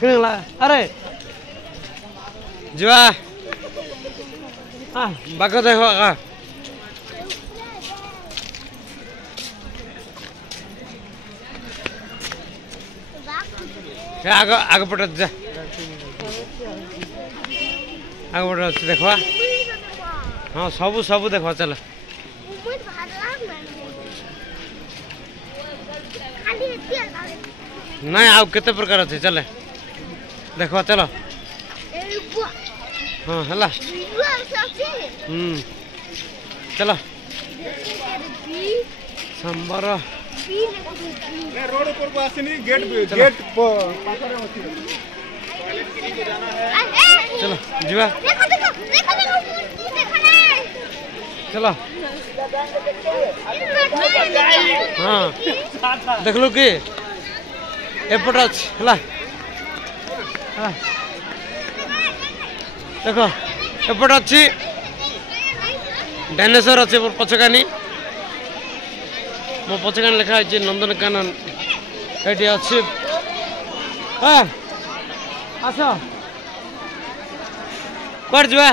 କିଣିଲା ଆରେ ଯିବା ବାଘ ଦେଖ आग आग पट जा आग पट अच्छी देखवा हाँ सब सब देखवा चल नहीं आउ केते प्रकार अच्छे चले देखवा चलो हाँ हला चलो संबर रोड ऊपर को आसनी गेट गेट पाखरे होती चलो जीवा चलो हाँ देख लो कि एपट अच्छी है देख एपट अच्छी डायनासोर अच्छे पछकानी मो पछकानी लिखा है नंदनकानन ये अच्छी आस कट जा